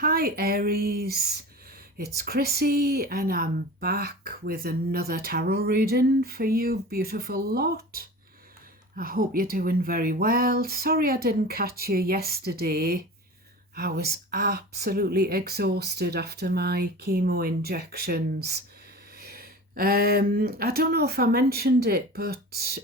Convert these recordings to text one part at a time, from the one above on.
Hi Aries, it's Chrissy and I'm back with another tarot reading for you beautiful lot. I hope you're doing very well. Sorry I didn't catch you yesterday. I was absolutely exhausted after my chemo injections. I don't know if I mentioned it, but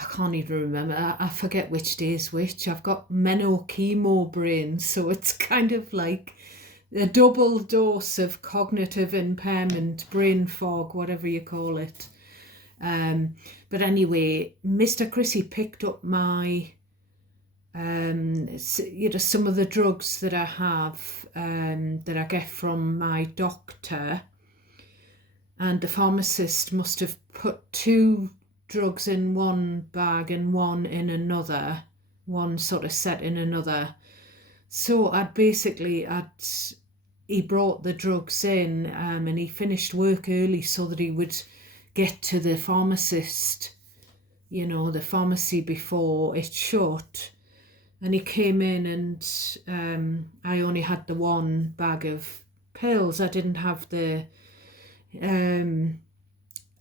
I can't even remember. I forget which day is which. I've got meno chemo brain, so it's kind of like a double dose of cognitive impairment, brain fog, whatever you call it. Um, but anyway, Mr. Chrissy picked up my, some of the drugs that I have, that I get from my doctor, and the pharmacist must have put two drugs in one bag and one in another, one sort of set in another. So he brought the drugs in, and he finished work early so that he would get to the pharmacist, the pharmacy before it shut. And he came in and I only had the one bag of pills. I didn't have um,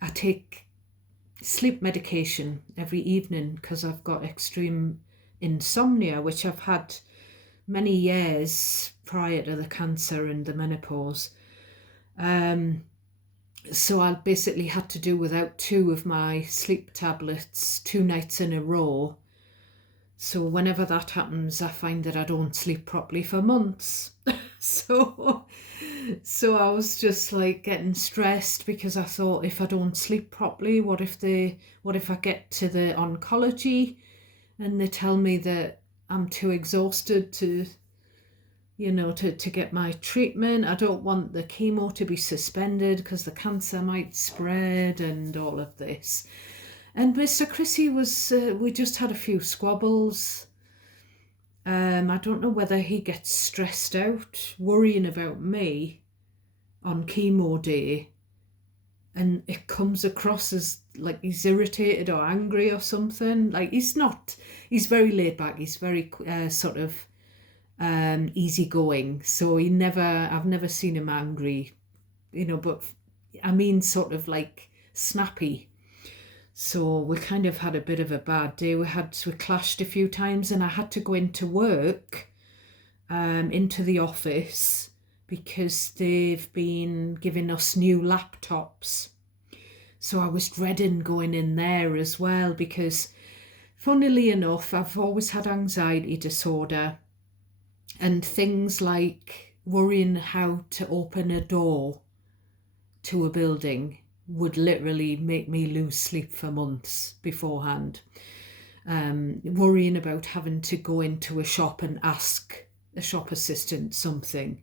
I take sleep medication every evening because I've got extreme insomnia, which I've had many years prior to the cancer and the menopause. So I basically had to do without two of my sleep tablets 2 nights in a row. So whenever that happens, I find that I don't sleep properly for months. so so I was just like getting stressed because I thought, if I don't sleep properly, what if I get to the oncology and they tell me that I'm too exhausted to get my treatment. I don't want the chemo to be suspended because the cancer might spread and all of this. And Mr. Chrissy we just had a few squabbles. I don't know whether he gets stressed out worrying about me on chemo day, and it comes across as like he's irritated or angry or something. Like he's not. He's very laid back. He's very sort of easygoing. So I've never seen him angry, but I mean sort of like snappy. So we kind of had a bit of a bad day. We clashed a few times, and I had to go into work, into the office, because they've been giving us new laptops. So I was dreading going in there as well because, funnily enough, I've always had anxiety disorder, and things like worrying how to open a door to a building would literally make me lose sleep for months beforehand. Worrying about having to go into a shop and ask a shop assistant something,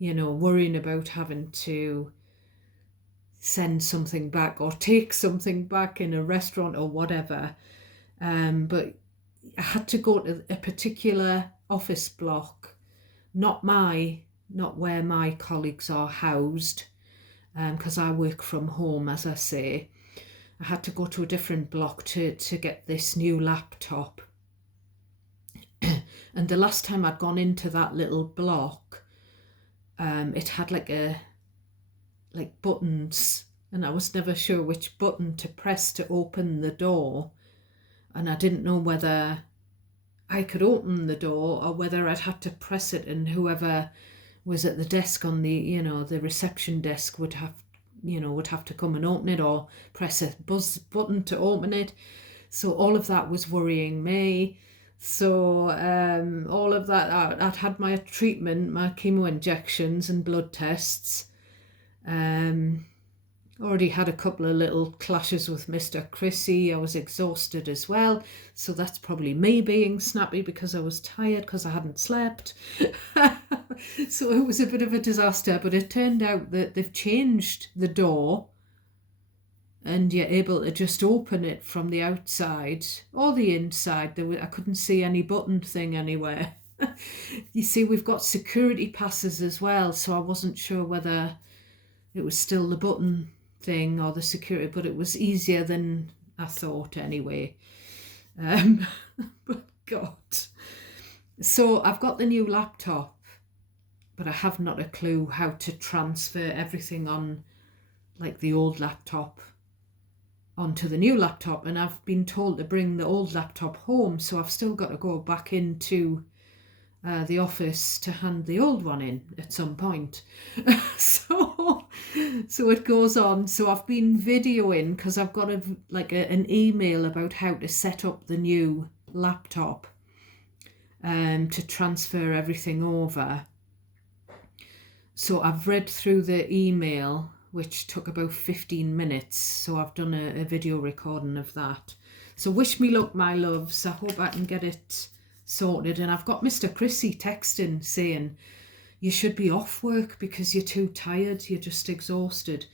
worrying about having to send something back or take something back in a restaurant or whatever. But I had to go to a particular office block, not where my colleagues are housed, because I work from home, as I say. I had to go to a different block to get this new laptop. And the last time I'd gone into that little block, it had like buttons, and I was never sure which button to press to open the door. And I didn't know whether I could open the door or whether I'd have to press it, and whoever was at the desk on the reception desk would have to come and open it or press a button to open it. So all of that was worrying me. So all of that, I'd had my treatment, my chemo injections and blood tests. Already had a couple of little clashes with Mr. Chrissy. I was exhausted as well. So that's probably me being snappy because I was tired because I hadn't slept. So it was a bit of a disaster, but it turned out that they've changed the door and you're able to just open it from the outside or the inside. I couldn't see any button thing anywhere. You see, we've got security passes as well, so I wasn't sure whether it was still the button thing or the security, but it was easier than I thought anyway. But God. So I've got the new laptop, but I have not a clue how to transfer everything on like the old laptop onto the new laptop. And I've been told to bring the old laptop home, so I've still got to go back into the office to hand the old one in at some point. so so it goes on. So I've been videoing because I've got an email about how to set up the new laptop to transfer everything over. So I've read through the email, which took about 15 minutes. So I've done a video recording of that. So wish me luck, my loves. I hope I can get it sorted. And I've got Mr. Chrissy texting saying, you should be off work because you're too tired, you're just exhausted.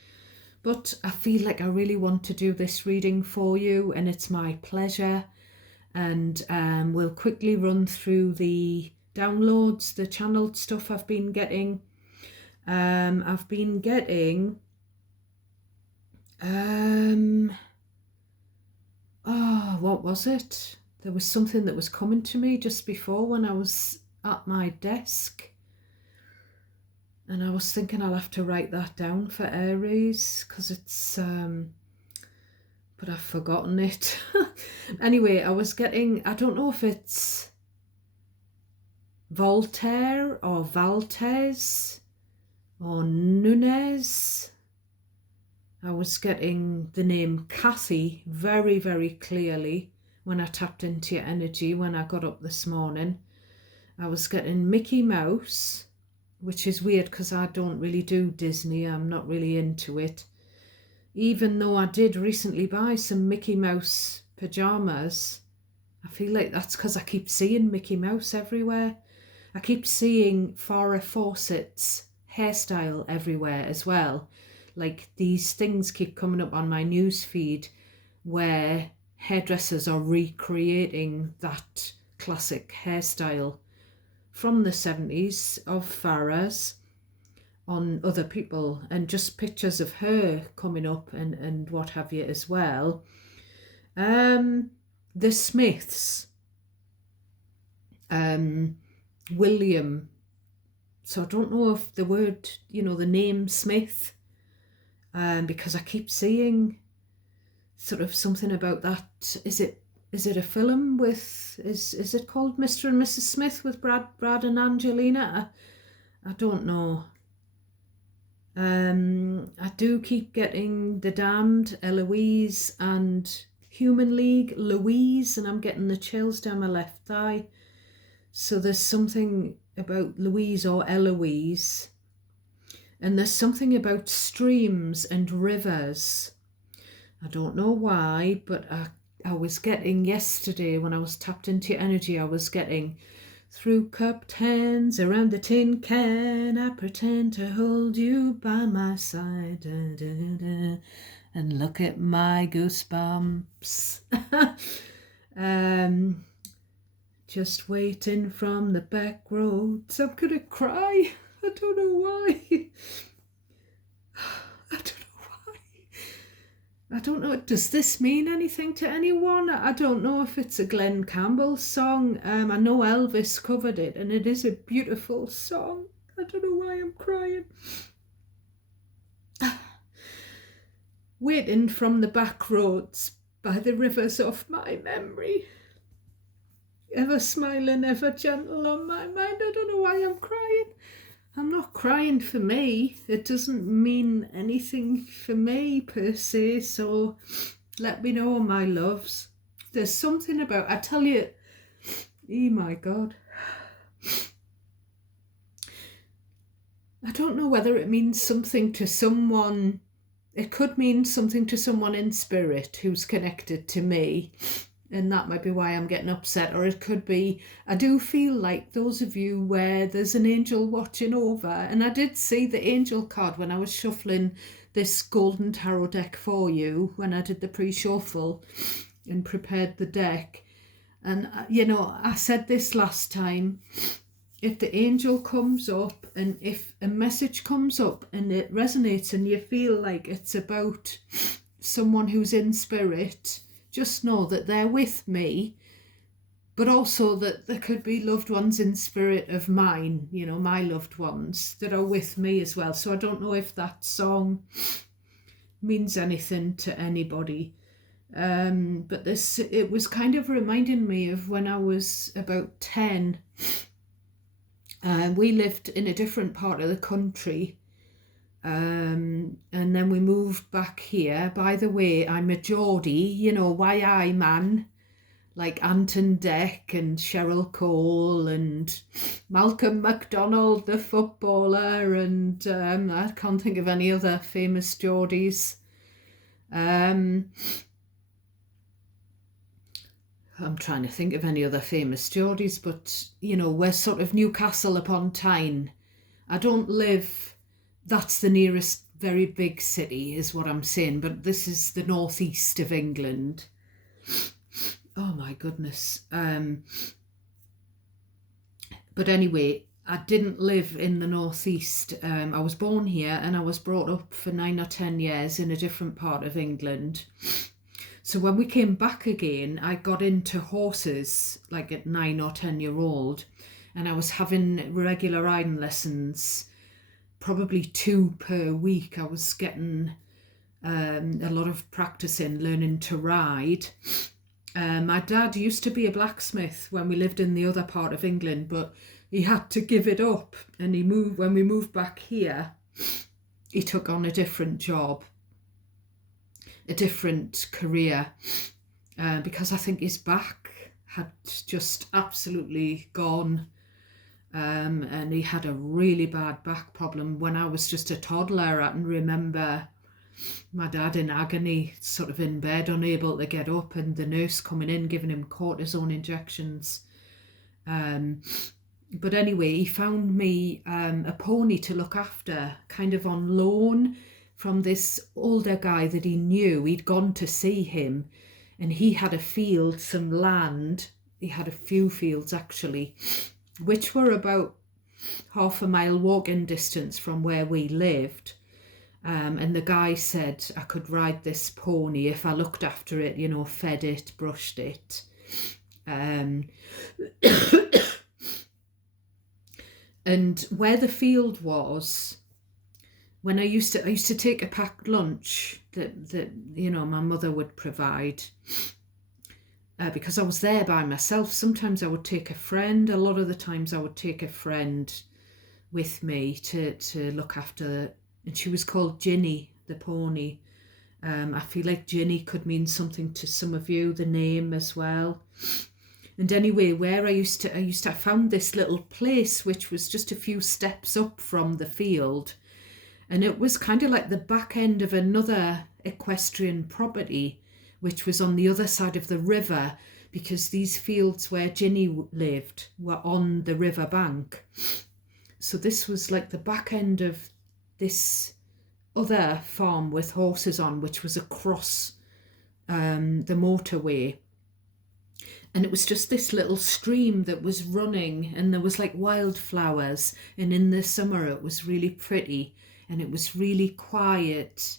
But I feel like I really want to do this reading for you, and it's my pleasure. And we'll quickly run through the downloads, the channeled stuff I've been getting. I've been getting what was it? There was something that was coming to me just before when I was at my desk, and I was thinking I'll have to write that down for Aries because it's but I've forgotten it. Anyway, I was getting, I don't know if it's Voltaire or Valtes or Nunez. I was getting the name Kathy very, very clearly when I tapped into your energy when I got up this morning. I was getting Mickey Mouse, which is weird because I don't really do Disney. I'm not really into it. Even though I did recently buy some Mickey Mouse pajamas, I feel like that's because I keep seeing Mickey Mouse everywhere. I keep seeing Farrah Fawcett's hairstyle everywhere as well. Like these things keep coming up on my news feed where hairdressers are recreating that classic hairstyle from the 70s of Farrah's on other people, and just pictures of her coming up and what have you as well. The Smiths, William, so I don't know if the word, the name Smith, because I keep seeing sort of something about that. Is it a film with, is it called Mr. and Mrs. Smith with Brad and Angelina? I don't know. I do keep getting The Damned, Eloise, and Human League, Louise, and I'm getting the chills down my left thigh. So there's something about Louise or Eloise, and there's something about streams and rivers. I don't know why, but I was getting yesterday when I was tapped into your energy, I was getting through cupped hands around the tin can, I pretend to hold you by my side, da, da, da, and look at my goosebumps. Just waiting from the back roads. I'm gonna cry. I don't know why. I don't know why. I don't know. Does this mean anything to anyone? I don't know if it's a Glenn Campbell song. I know Elvis covered it, and it is a beautiful song. I don't know why I'm crying. Waiting from the back roads by the rivers of my memory. Ever smiling, ever gentle on my mind. I don't know why I'm crying. I'm not crying for me. It doesn't mean anything for me per se, so let me know, my loves. There's something about, I tell you, oh my God. I don't know whether it means something to someone. It could mean something to someone in spirit who's connected to me, and that might be why I'm getting upset. Or it could be, I do feel like those of you where there's an angel watching over, and I did see the angel card when I was shuffling this golden tarot deck for you, when I did the pre-shuffle and prepared the deck. And, I said this last time, if the angel comes up and if a message comes up and it resonates and you feel like it's about someone who's in spirit, just know that they're with me, but also that there could be loved ones in spirit of mine, you know, my loved ones that are with me as well. So I don't know if that song means anything to anybody. But it was kind of reminding me of when I was about 10. We lived in a different part of the country. And then we moved back here. By the way, I'm a Geordie, you know, YI man, like Anton Deck and Cheryl Cole and Malcolm MacDonald, the footballer, and I can't think of any other famous Geordies. I'm trying to think of any other famous Geordies, but, you know, we're sort of Newcastle upon Tyne. I don't live, that's the nearest very big city is what I'm saying, but this is the northeast of England. Oh my goodness. But anyway, I didn't live in the northeast. I was born here and I was brought up for 9 or 10 years in a different part of England. So when we came back again, I got into horses like at 9 or 10-year-old, and I was having regular riding lessons, probably 2 per week. I was getting a lot of practice in learning to ride. My dad used to be a blacksmith when we lived in the other part of England, but he had to give it up, and when we moved back here, he took on a different job, a different career, because I think his back had just absolutely gone, and he had a really bad back problem. When I was just a toddler, I can remember my dad in agony, sort of in bed, unable to get up, and the nurse coming in, giving him cortisone injections. But anyway, he found me a pony to look after, kind of on loan from this older guy that he knew. He'd gone to see him, and he had a field, some land. He had a few fields actually, which were about half a mile walking distance from where we lived. And the guy said I could ride this pony if I looked after it, you know, fed it, brushed it. And where the field was, when I used to take a packed lunch that you know my mother would provide, because I was there by myself. Sometimes I would take a friend. A lot of the times I would take a friend with me to look after. And she was called Ginny, the pony. I feel like Ginny could mean something to some of you, the name as well. And anyway, where I found this little place which was just a few steps up from the field. And it was kind of like the back end of another equestrian property, which was on the other side of the river, because these fields where Ginny lived were on the river bank. So this was like the back end of this other farm with horses on, which was across the motorway. And it was just this little stream that was running, and there was like wildflowers, and in the summer it was really pretty, and it was really quiet.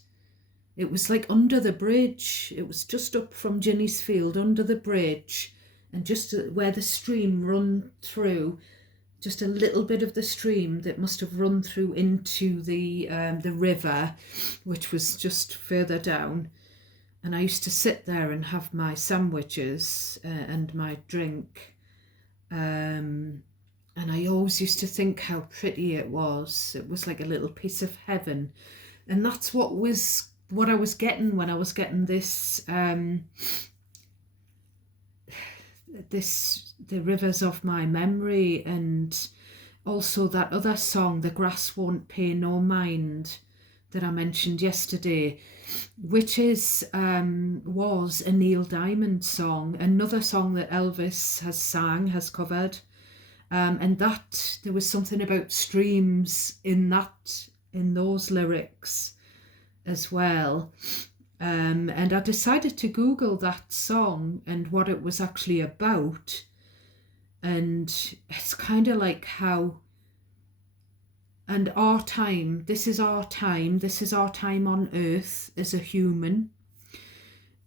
It was like under the bridge. It was just up from Ginny's field, under the bridge, and just where the stream run through, just a little bit of the stream that must have run through into the river, which was just further down. And I used to sit there and have my sandwiches and my drink. And I always used to think how pretty it was. It was like a little piece of heaven. And that's what I was getting when I was getting this, the rivers of my memory, and also that other song, The Grass Won't Pay No Mind, that I mentioned yesterday, which was a Neil Diamond song, another song that Elvis has covered, and that there was something about streams in those lyrics as well. And I decided to Google that song and what it was actually about. And it's kind of like how, and our time, this is our time on earth as a human.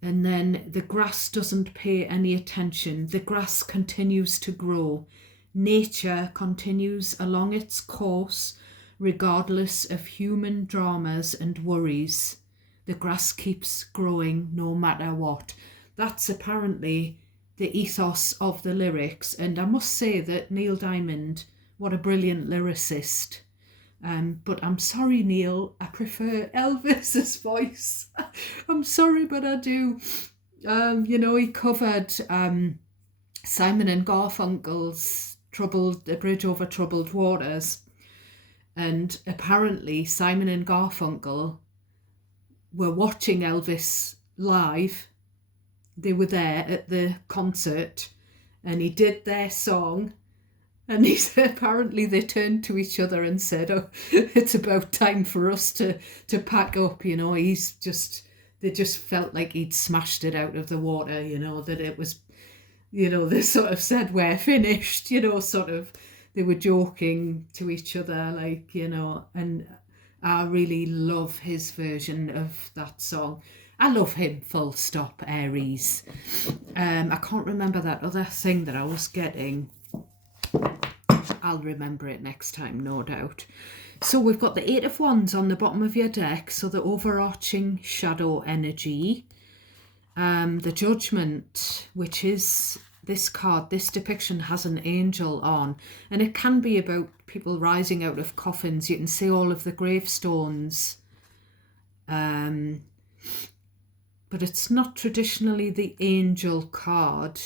And then the grass doesn't pay any attention. The grass continues to grow. Nature continues along its course, regardless of human dramas and worries. The grass keeps growing no matter what. That's apparently the ethos of the lyrics. And I must say that Neil Diamond, what a brilliant lyricist. But I'm sorry, Neil, I prefer Elvis's voice. I'm sorry, but I do. He covered Simon and Garfunkel's The Bridge Over Troubled Waters. And apparently Simon and Garfunkel were watching Elvis live. They were there at the concert and he did their song. And apparently they turned to each other and said, "Oh, it's about time for us to pack up." They just felt like he'd smashed it out of the water. That it was, they sort of said, "We're finished." Sort of, they were joking to each other, like, And I really love his version of that song. I love him, full stop. Aries. I can't remember that other thing that I was getting. I'll remember it next time, no doubt. So we've got the 8 of Wands on the bottom of your deck, so the overarching shadow energy. The Judgment, which is this card, this depiction has an angel on, and it can be about people rising out of coffins. You can see all of the gravestones. But it's not traditionally the angel card.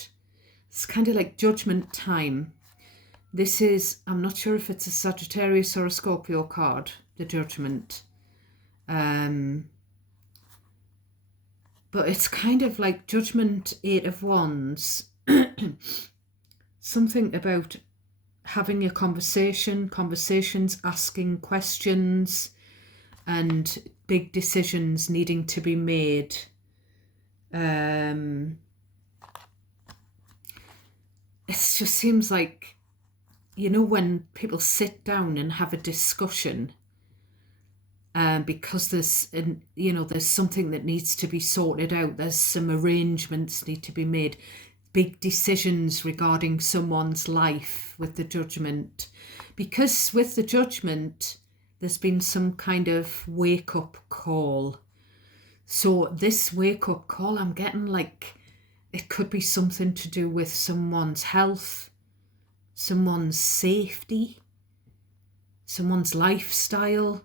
It's kind of like Judgment Time. This is, I'm not sure if it's a Sagittarius or a Scorpio card, the Judgment. But it's kind of like Judgment, 8 of Wands. Something about having a conversations, asking questions, and big decisions needing to be made. It just seems like, when people sit down and have a discussion, because there's something that needs to be sorted out, there's some arrangements need to be made, big decisions regarding someone's life with the Judgment. Because with the Judgment, there's been some kind of wake-up call. So this wake-up call, I'm getting like, it could be something to do with someone's health, someone's safety, someone's lifestyle,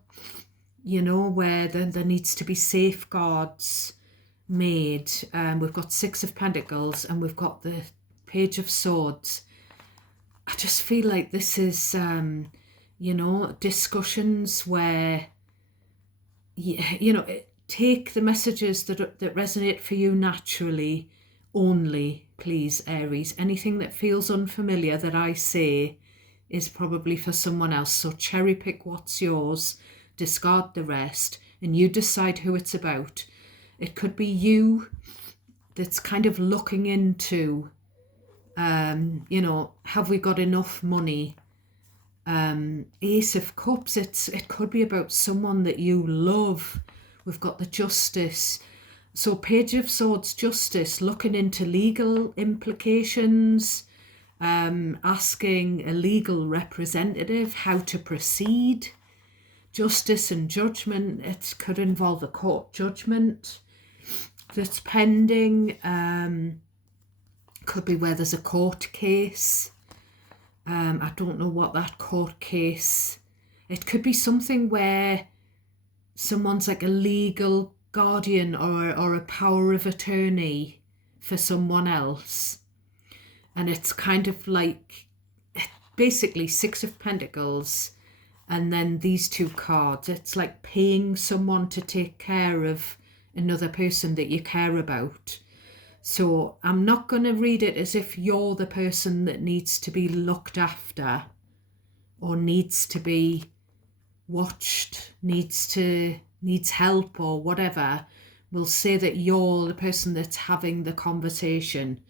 where there needs to be safeguards made. We've got 6 of Pentacles and we've got the Page of Swords. I just feel like this is, discussions where, take the messages that resonate for you naturally only, please, Aries. Anything that feels unfamiliar that I say is probably for someone else. So cherry pick what's yours, discard the rest, and you decide who it's about. It could be you that's kind of looking into, have we got enough money? Ace of Cups, it could be about someone that you love. We've got the Justice. So Page of Swords, Justice, looking into legal implications, asking a legal representative how to proceed. Justice and Judgment, it could involve a court judgment that's pending. Could be where there's a court case. I don't know what that court case. It could be something where someone's like a legal guardian or a power of attorney for someone else. And it's kind of like basically 6 of Pentacles and then these 2 cards. It's like paying someone to take care of another person that you care about. So I'm not going to read it as if you're the person that needs to be looked after or needs to be watched, needs help or whatever. We'll say that you're the person that's having the conversation.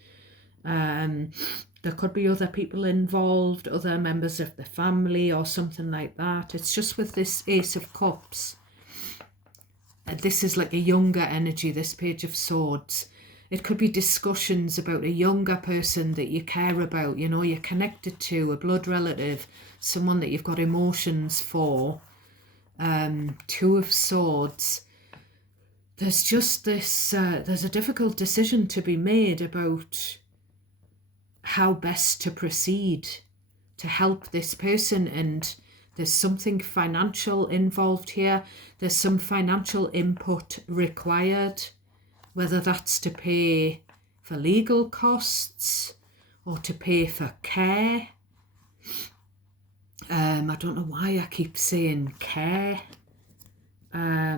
There could be other people involved, other members of the family or something like that. It's just with this Ace of Cups. This is like a younger energy, this Page of Swords. It could be discussions about a younger person that you care about, you know, you're connected to, a blood relative, someone that you've got emotions for. Two of Swords. There's just this, there's a difficult decision to be made about how best to proceed to help this person, and there's something financial involved here. There's some financial input required, whether that's to pay for legal costs or to pay for care. I don't know why I keep saying care. I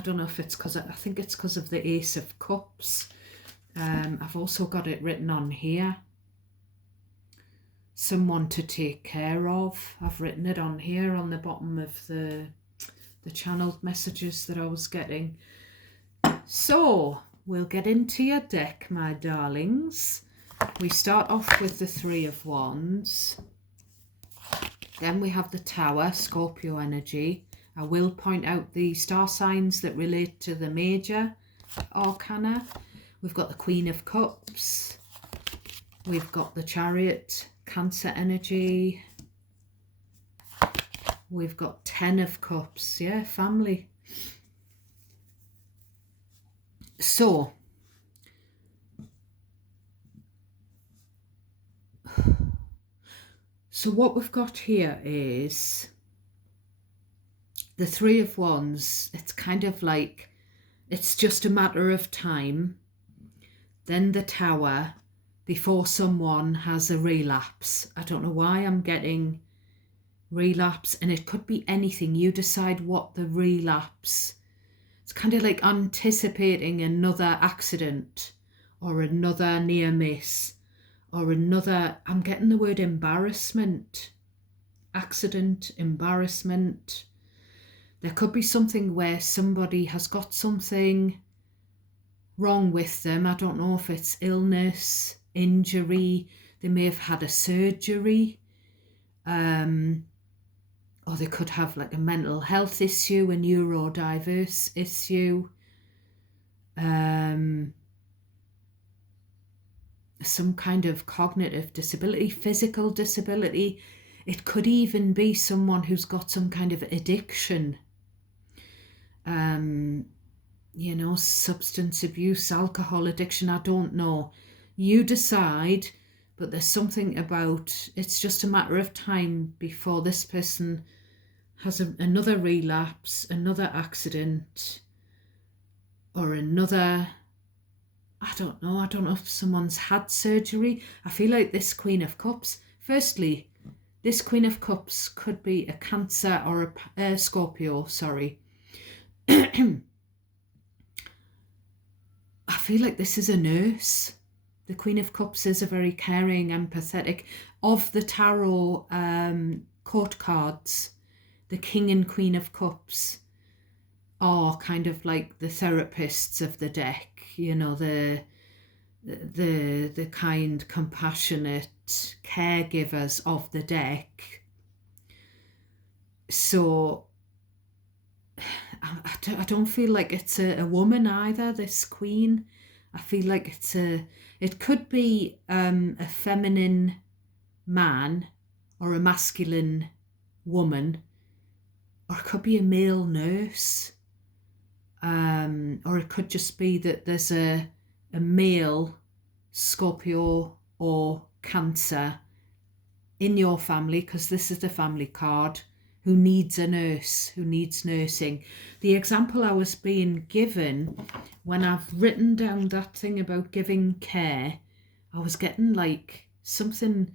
don't know if it's because, I think it's because of the Ace of Cups. I've also got it written on here. Someone to take care of. I've written it on here on the bottom of the channeled messages that I was getting. So we'll get into your deck, my darlings. We start off with the Three of Wands. Then we have the Tower, Scorpio energy. I will point out the star signs that relate to the major arcana. We've got the Queen of Cups. We've got the Chariot, Cancer energy. We've got 10 of Cups, yeah, family. So, what we've got here is the Three of Wands. It's kind of like, it's just a matter of time. Then the Tower, before someone has a relapse. I don't know why I'm getting relapse, and it could be anything. You decide what the relapse. It's kind of like anticipating another accident or another near miss or another, I'm getting the word embarrassment. Accident, embarrassment. There could be something where somebody has got something wrong with them. I don't know if it's illness, injury. They may have had a surgery. Or they could have like a mental health issue, a neurodiverse issue. Some kind of cognitive disability, physical disability. It could even be someone who's got some kind of addiction. You know, substance abuse, alcohol addiction, I don't know. You decide, but there's something about, it's just a matter of time before this person has another relapse, another accident, or another, I don't know if someone's had surgery. I feel like this Queen of Cups, firstly, this Queen of Cups could be a Cancer or a Scorpio, sorry. I feel like this is a nurse. The Queen of Cups is a very caring, empathetic. Of the tarot court cards, the King and Queen of Cups are kind of like the therapists of the deck, you know, the kind, compassionate caregivers of the deck. So I don't feel like it's a woman either, this Queen. I feel like it could be a feminine man or a masculine woman, or it could be a male nurse, or it could just be that there's a male Scorpio or Cancer in your family, because this is the family card, who needs a nurse, who needs nursing. The example I was being given when I've written down that thing about giving care, I was getting like something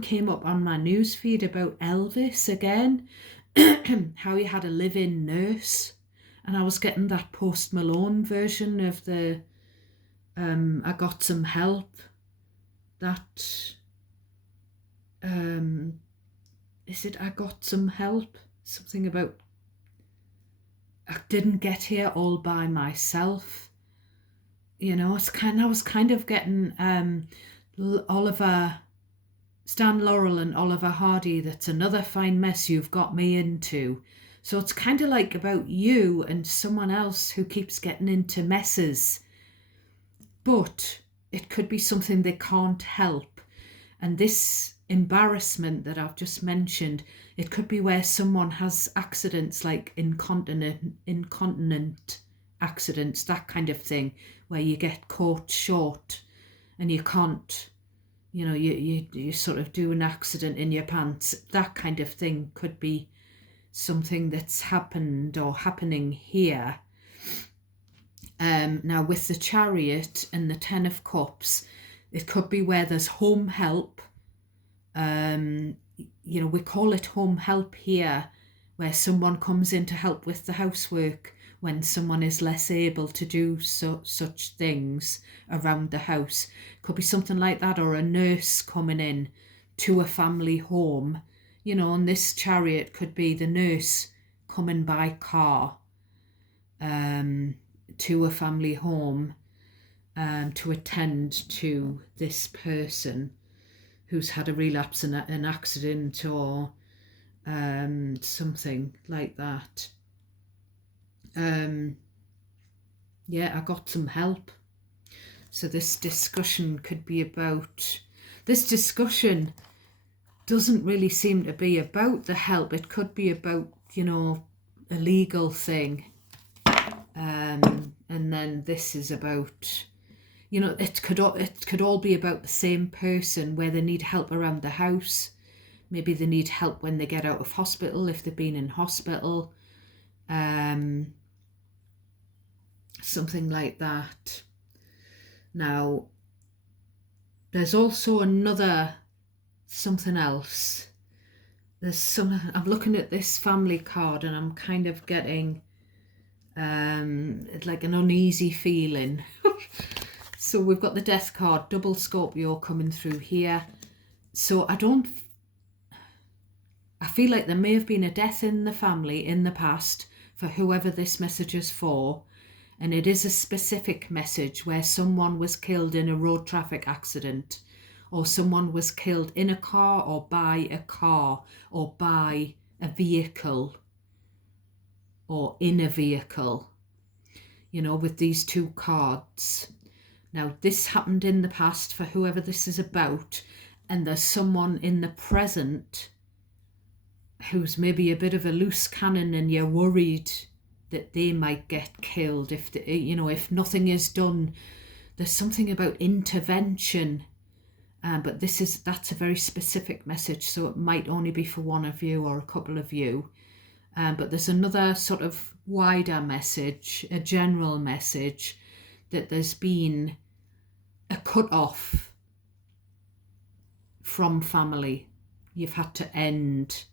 came up on my newsfeed about Elvis again, how he had a live-in nurse, and I was getting that Post Malone version of the I got some help, that is it I got some help, something about I didn't get here all by myself, you know. I was kind of getting Stan Laurel and Oliver Hardy, that's another fine mess you've got me into. So it's kind of like about you and someone else who keeps getting into messes. But it could be something they can't help. And this embarrassment that I've just mentioned, it could be where someone has accidents like incontinent accidents, that kind of thing, where you get caught short and you can't, you sort of do an accident in your pants. That kind of thing could be something that's happened or happening here. Now with the Chariot and the Ten of Cups, it could be where there's home help. We call it home help here, where someone comes in to help with the housework when someone is less able to do such things around the house. Could be something like that, or a nurse coming in to a family home. And this Chariot could be the nurse coming by car to a family home to attend to this person who's had a relapse in an accident or something like that. I got some help. So this discussion could be about... This discussion doesn't really seem to be about the help. It could be about, a legal thing. And then this is about... it could all be about the same person, where they need help around the house. Maybe they need help when they get out of hospital, if they've been in hospital. Something like that. Now, there's also something else. I'm looking at this family card and I'm kind of getting like an uneasy feeling. So we've got the Death card, double Scorpio coming through here. So I feel like there may have been a death in the family in the past for whoever this message is for. And it is a specific message where someone was killed in a road traffic accident, or someone was killed in a car or by a vehicle, or in a vehicle, with these two cards. Now, this happened in the past for whoever this is about, and there's someone in the present who's maybe a bit of a loose cannon, and you're worried that they might get killed if nothing is done. There's something about intervention, but that's a very specific message, so it might only be for one of you or a couple of you. But there's another sort of wider message, a general message, that there's been a cut-off from family. You've had to end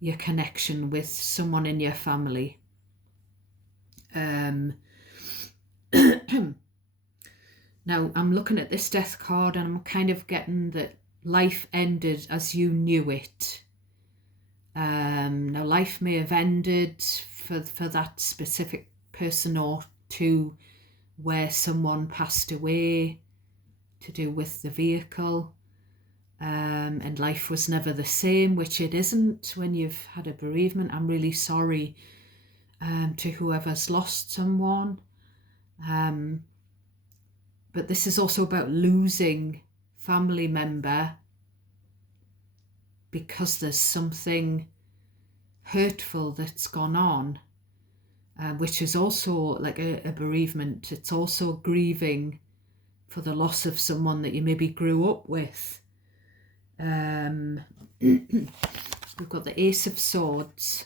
your connection with someone in your family. Now, I'm looking at this Death card and I'm kind of getting that life ended as you knew it. Now, life may have ended for that specific person or two, where someone passed away to do with the vehicle, and life was never the same, which it isn't when you've had a bereavement. I'm really sorry to whoever's lost someone, but this is also about losing family member because there's something hurtful that's gone on, which is also like a bereavement. It's also grieving for the loss of someone that you maybe grew up with. We've got the Ace of Swords.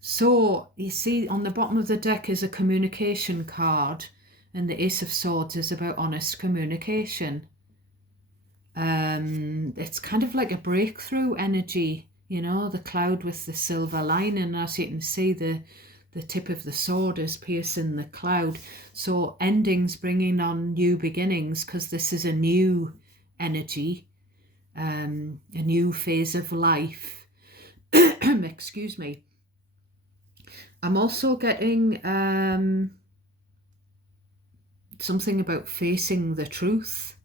So you see on the bottom of the deck is a communication card, and the Ace of Swords is about honest communication. It's kind of like a breakthrough energy, the cloud with the silver lining. As you can see, the tip of the sword is piercing the cloud. So endings bringing on new beginnings, because this is a new energy, a new phase of life. Excuse me. I'm also getting something about facing the truth.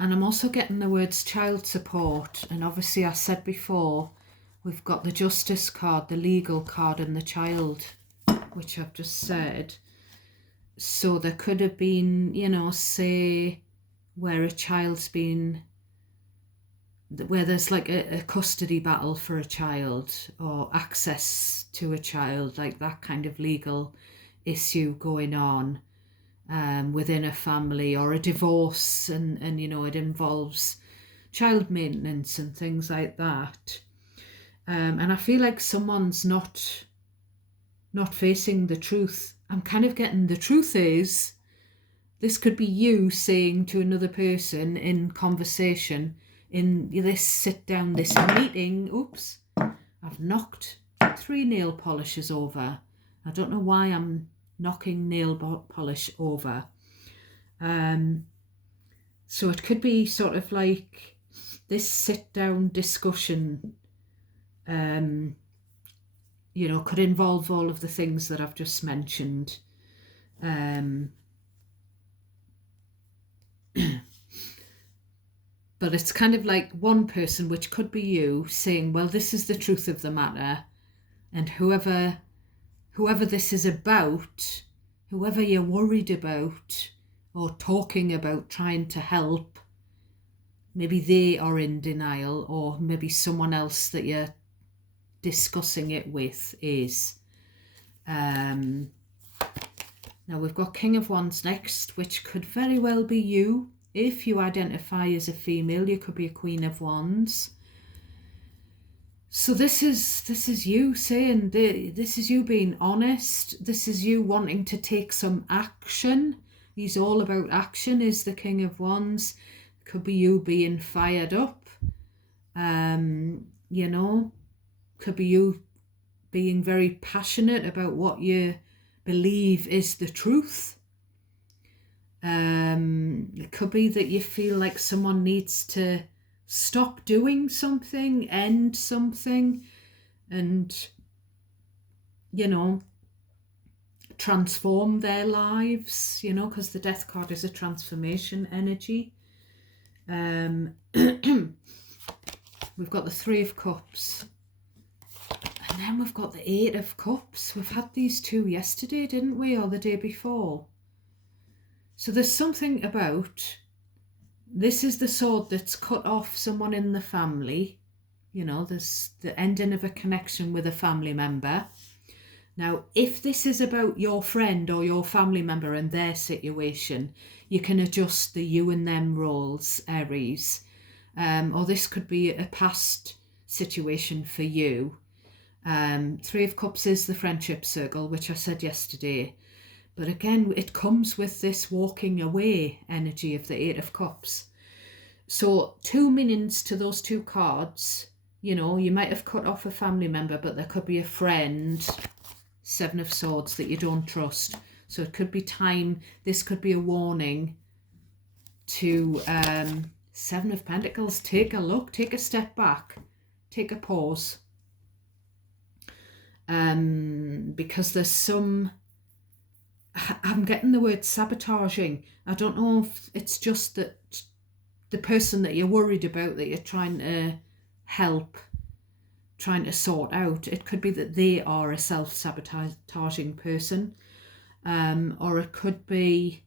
And I'm also getting the words child support. And obviously I said before, We've got the Justice card, the legal card, and the Child, which I've just said. So there could have been, you know, say where a child's been, where there's like a custody battle for a child or access to a child, like that kind of legal issue going on within a family, or a divorce, and you know, it involves child maintenance and things like that. And I feel like someone's not facing the truth. I'm kind of getting, the truth is, this could be you saying to another person in conversation, in this sit down, this meeting, oops, I've knocked 3 nail polishes over. I don't know why I'm knocking nail polish over. So it could be sort of like this sit down discussion, you know, could involve all of the things that I've just mentioned. But it's kind of like one person, which could be you, saying, well, this is the truth of the matter, and whoever this is about, whoever you're worried about or talking about trying to help, maybe they are in denial, or maybe someone else that you're discussing it with is. Now we've got King of Wands next, which could very well be you. If you identify as a female, you could be a Queen of Wands. So this is you saying, this is you being honest. This is you wanting to take some action. He's all about action, is the King of Wands. Could be you being fired up. You know, could be you being very passionate about what you believe is the truth. It could be that you feel like someone needs to stop doing something, end something, and, you know, transform their lives, you know, because the Death card is a transformation energy. We've got the 3 of Cups. And then we've got the 8 of Cups. We've had these 2 yesterday, didn't we? Or the day before. So there's something about, this is the sword that's cut off someone in the family. You know, there's the ending of a connection with a family member. Now, if this is about your friend or your family member and their situation, you can adjust the you and them roles, Aries. Or this could be a past situation for you. 3 of Cups is the friendship circle, which I said yesterday. But again, it comes with this walking away energy of the 8 of Cups. So 2 meanings to those 2 cards. You know, you might have cut off a family member, but there could be a friend, 7 of Swords, that you don't trust. So it could be time. This could be a warning to 7 of Pentacles. Take a look, take a step back, take a pause. Because there's some, I'm getting the word sabotaging. I don't know if it's just that the person that you're worried about, that you're trying to help, trying to sort out, it could be that they are a self-sabotaging person. Or it could be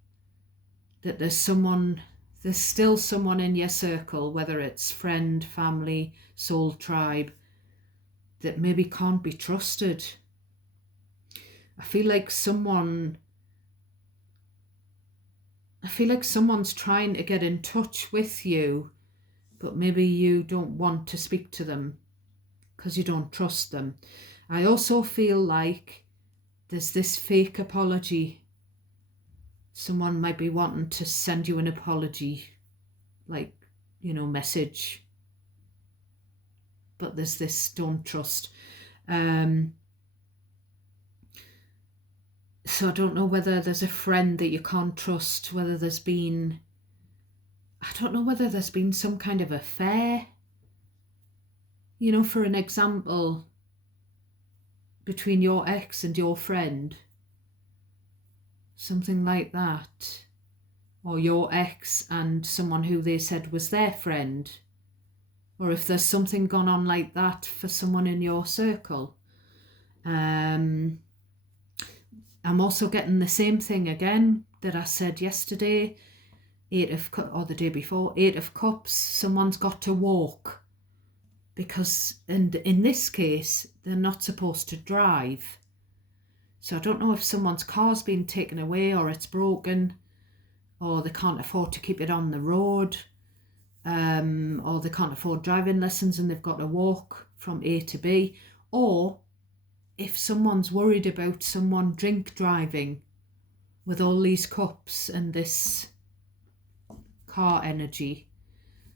that there's still someone in your circle, whether it's friend, family, soul tribe, that maybe can't be trusted. I feel like someone's trying to get in touch with you, but maybe you don't want to speak to them because you don't trust them. I also feel like there's this fake apology. Someone might be wanting to send you an apology, like, you know, message. But there's this don't trust. So I don't know whether there's a friend that you can't trust, whether there's been some kind of affair. You know, for an example, between your ex and your friend. Something like that. Or your ex and someone who they said was their friend. or if there's something gone on like that for someone in your circle. I'm also getting the same thing again that I said yesterday, or the day before, 8 of Cups, someone's got to walk, because in this case, they're not supposed to drive. So I don't know if someone's car's been taken away, or it's broken, or they can't afford to keep it on the road, or they can't afford driving lessons and they've got to walk from A to B, or if someone's worried about someone drink driving with all these cups and this car energy.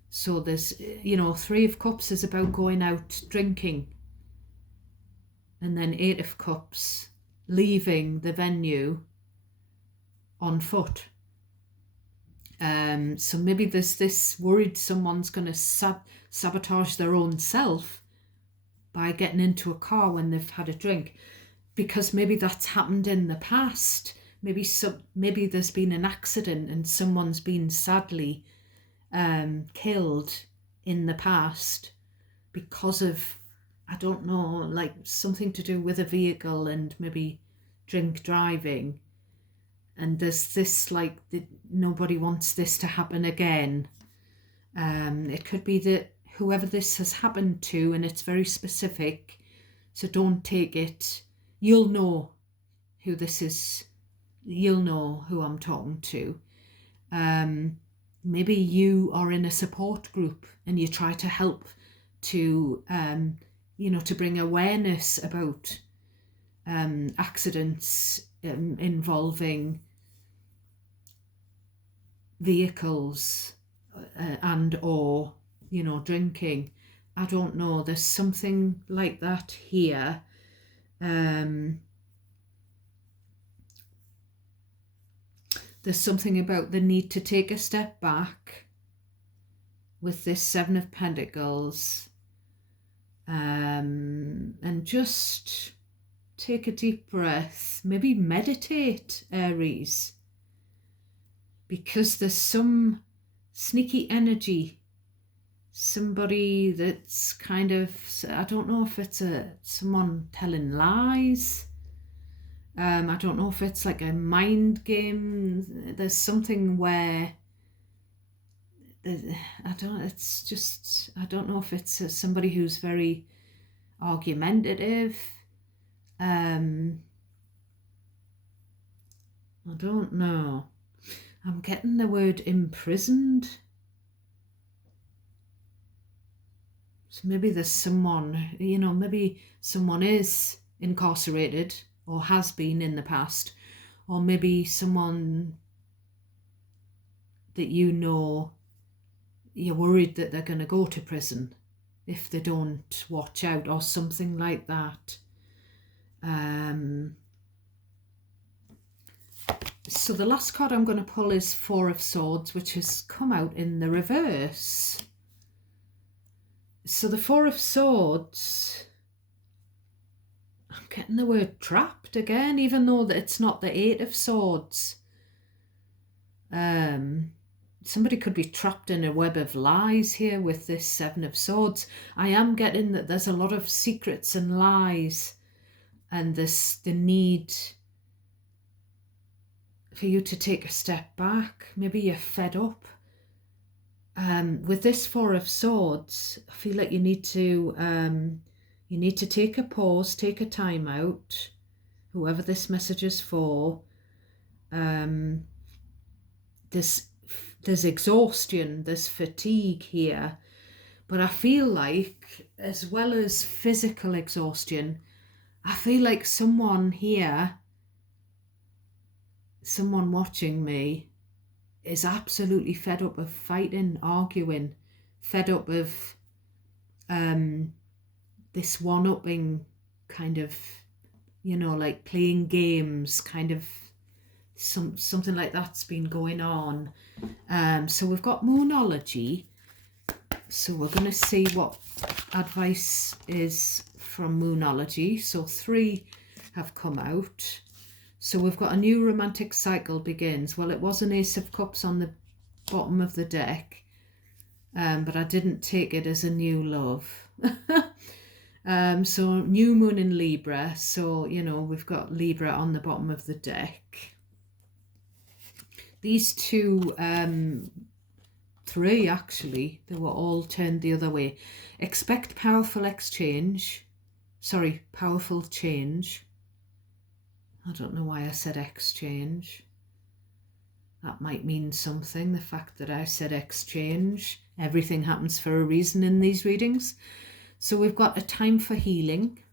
So there's, 3 of Cups is about going out drinking, and then 8 of Cups leaving the venue on foot. So maybe there's this worried someone's going to sabotage their own self by getting into a car when they've had a drink, because maybe that's happened in the past. Maybe there's been an accident and someone's been sadly killed in the past because of, I don't know, like something to do with a vehicle and maybe drink driving. And there's this, like, nobody wants this to happen again. It could be that whoever this has happened to, and it's very specific, so don't take it. You'll know who this is. You'll know who I'm talking to. Maybe you are in a support group and you try to help to, to bring awareness about accidents involving vehicles and or drinking. I don't know, there's something like that here. There's something about the need to take a step back with this 7 of Pentacles, and just take a deep breath, maybe meditate, Aries, because there's some sneaky energy, somebody that's kind of, I don't know if it's someone telling lies. I don't know if it's like a mind game. There's something where I don't know if it's somebody who's very argumentative. I don't know. I'm getting the word imprisoned. So maybe there's someone, maybe someone is incarcerated or has been in the past, or maybe someone that you're worried that they're going to go to prison if they don't watch out, or something like that. So the last card I'm going to pull is 4 of Swords, which has come out in the reverse. So the 4 of Swords, I'm getting the word trapped again, even though it's not the 8 of Swords. Somebody could be trapped in a web of lies here with this 7 of Swords. I am getting that there's a lot of secrets and lies, and the need for you to take a step back. Maybe you're fed up. With this 4 of Swords, I feel like you need to take a pause, take a time out, whoever this message is for. There's exhaustion, there's fatigue here, but I feel like, as well as physical exhaustion, I feel like someone here, someone watching me, is absolutely fed up of fighting, arguing, fed up of this one-upping kind of, like playing games, kind of something like that's been going on. So we've got Moonology. So we're going to see what advice is from Moonology. So 3 have come out. So we've got a new romantic cycle begins. Well, it was an Ace of Cups on the bottom of the deck. but I didn't take it as a new love. So new moon in Libra, so we've got Libra on the bottom of the deck. These two, three actually, they were all turned the other way. Expect powerful exchange. Sorry, powerful change. I don't know why I said exchange. That might mean something, the fact that I said exchange. Everything happens for a reason in these readings. So we've got a time for healing.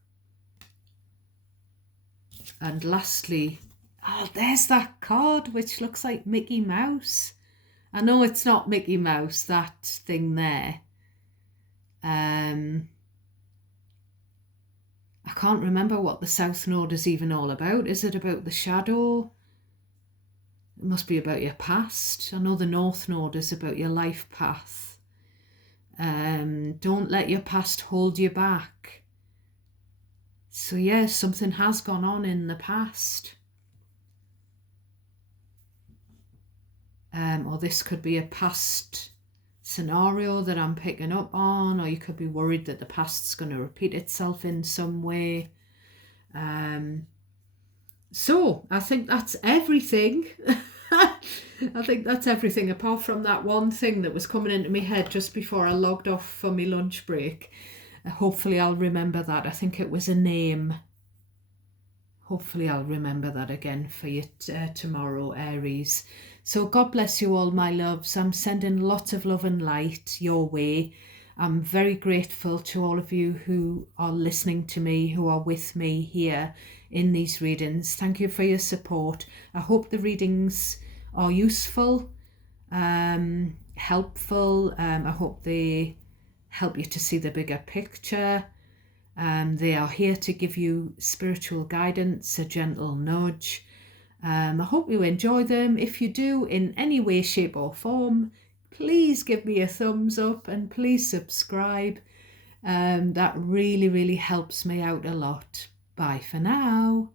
And lastly, oh, there's that card which looks like Mickey Mouse. I know it's not Mickey Mouse, that thing there. I can't remember what the South Node is even all about. Is it about the shadow? It must be about your past. I know the North Node is about your life path. Don't let your past hold you back. So yes, something has gone on in the past. Or this could be a past scenario that I'm picking up on, or you could be worried that the past's going to repeat itself in some way. So I think that's everything. I think that's everything, apart from that one thing that was coming into my head just before I logged off for my lunch break. Hopefully I'll remember that. I think it was a name. Hopefully I'll remember that again for you tomorrow, Aries. So God bless you all, my loves. I'm sending lots of love and light your way. I'm very grateful to all of you who are listening to me, who are with me here in these readings. Thank you for your support. I hope the readings are useful, helpful. I hope they help you to see the bigger picture. They are here to give you spiritual guidance, a gentle nudge. I hope you enjoy them. If you do in any way, shape or form, please give me a thumbs up and please subscribe. That really, really helps me out a lot. Bye for now.